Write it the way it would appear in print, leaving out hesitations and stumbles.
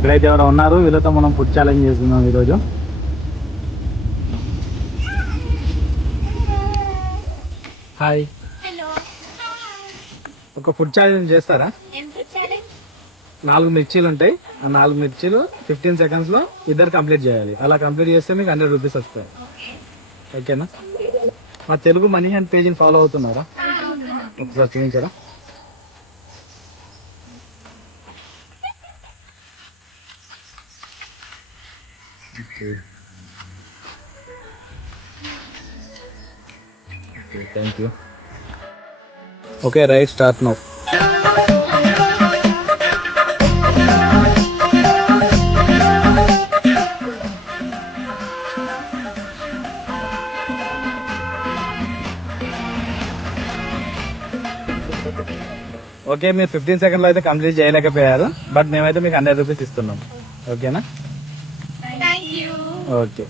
ఇక్కడైతే ఎవరో ఉన్నారు, వీళ్ళతో మనం ఫుడ్ ఛాలెంజ్ చేస్తున్నాం ఈరోజు. హాయ్, ఒక ఫుడ్ ఛాలెంజ్ చేస్తారా? 4 మిర్చీలు ఉంటాయి. ఆ 4 మిర్చీలు 15 seconds లో ఇద్దరు కంప్లీట్ చేయాలి. అలా కంప్లీట్ చేస్తే మీకు 100 రూపీస్ వస్తాయి. ఓకేనా? మా తెలుగు మనీ హ్యాండ్ పేజీని ఫాలో అవుతున్నారా? ఒకసారి చూపించారా? Thank you. Okay, right, start now. Okay, మీరు 15 seconds లో అయితే కంప్లీట్ చేయలేకపోయారు, బట్ మేమైతే మీకు 100 రూపీస్ ఇస్తున్నాం. ఓకేనా? ఓకే.